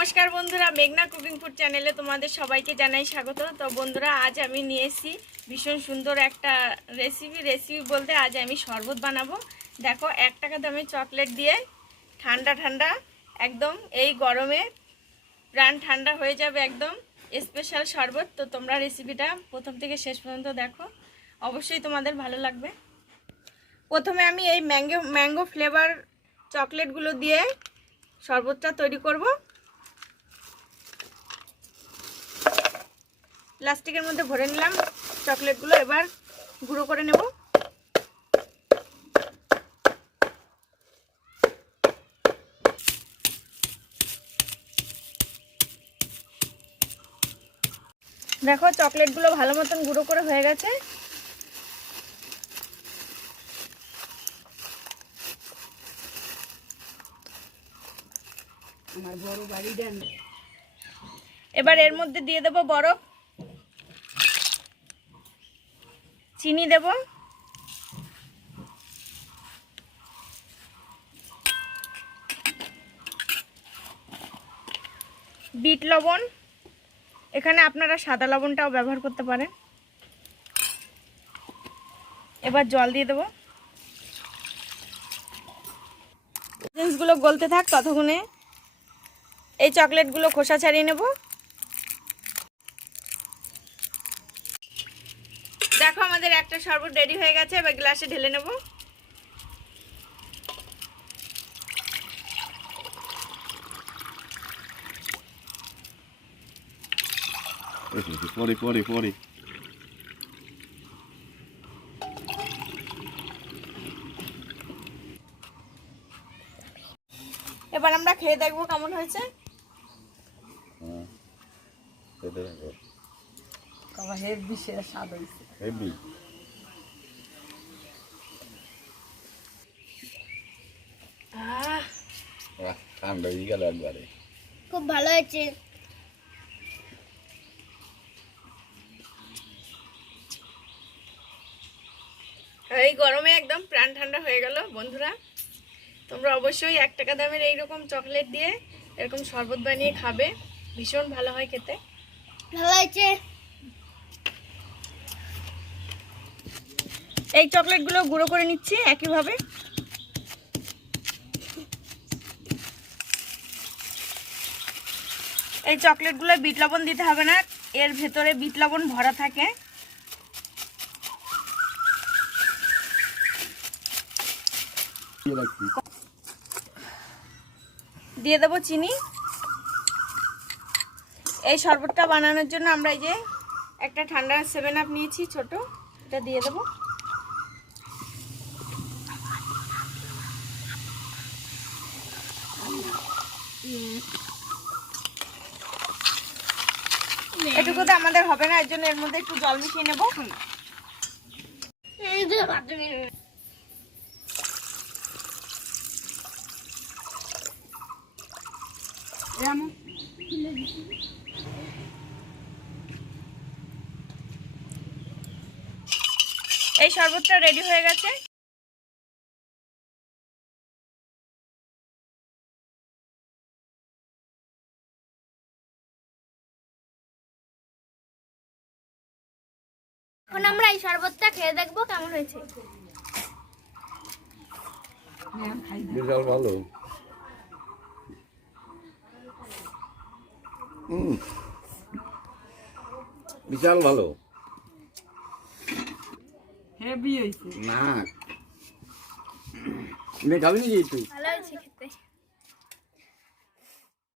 নমস্কার বন্ধুরা, মেঘনা কুকিং ফুড চ্যানেলে তোমাদের সবাইকে জানাই স্বাগত। তো বন্ধুরা, আজ আমি নিয়ে এসেছি ভীষণ সুন্দর একটা রেসিপি বলতে আজ আমি শরবত বানাবো। দেখো, 1 টাকা দামের চকলেট দিয়ে ঠান্ডা ঠান্ডা একদম এই গরমে প্রাণ ঠান্ডা হয়ে যাবে একদম স্পেশাল শরবত। তো তোমরা রেসিপিটা প্রথম থেকে শেষ পর্যন্ত দেখো, অবশ্যই তোমাদের ভালো লাগবে। প্রথমে আমি এই ম্যাঙ্গো ফ্লেভার চকলেটগুলো দিয়ে শরবতটা তৈরি করব। প্লাস্টিকের মধ্যে ভরে নিলাম চকলেটগুলো, এবার গুঁড়ো করে নেব। দেখো, চকলেটগুলো ভালো মতন গুঁড়ো করে হয়ে গেছে। এবার এর মধ্যে দিয়ে দেব বরফ, চিনি দেব, বিট লবণ, এখানে আপনারা সাদা লবণটাও ব্যবহার করতে পারেন। এবার জল দিয়ে দেব। জিনিসগুলো গলতে থাক, ততক্ষণে এই চকলেটগুলো খোসা ছাড়িয়ে নেব। দেখো, আমাদের একটা শরবত রেডি হয়ে গেছে। এবার গ্লাসে ঢেলে নেব। পরে এবার আমরা খেয়ে দেখবো কেমন হয়েছে। ঠান্ডা হয়ে গেল একবারে। খুব ভালো হয়েছে। এই গরমে একদম প্রাণ ঠান্ডা হয়ে গেল। বন্ধুরা, তোমরা অবশ্যই 1 টাকা দামের এইরকম চকলেট দিয়ে এরকম শরবত বানিয়ে খাবে, ভীষণ ভালো হয় খেতে। ভালো হয়েছে। এই চকলেটগুলো গুঁড়ো করে নিচ্ছি একইভাবে। এই চকলেটগুলো বিট লবণ দিতে হবে না, এর ভেতরে বিট লবণ ভরা থাকে। দিয়ে দেবো চিনি। এই শরবতটা বানানোর জন্য আমরা এই যে একটা ঠান্ডা 7 আপ নিয়েছি ছোট, এটা দিয়ে দেবো। এটুকু তো আমাদের হবে না, এর জন্য এর মধ্যে একটু জল মিশিয়ে নেব। এই শরবতটা রেডি হয়ে গেছে। এখন আমরা এই শরবতটা খেয়ে দেখবো কেমন হয়েছে। বিশাল ভালো। বিশাল ভালো। হেভি হয়েছে না, খাবি নাকি তুই? ভালো হয়েছে খেতে।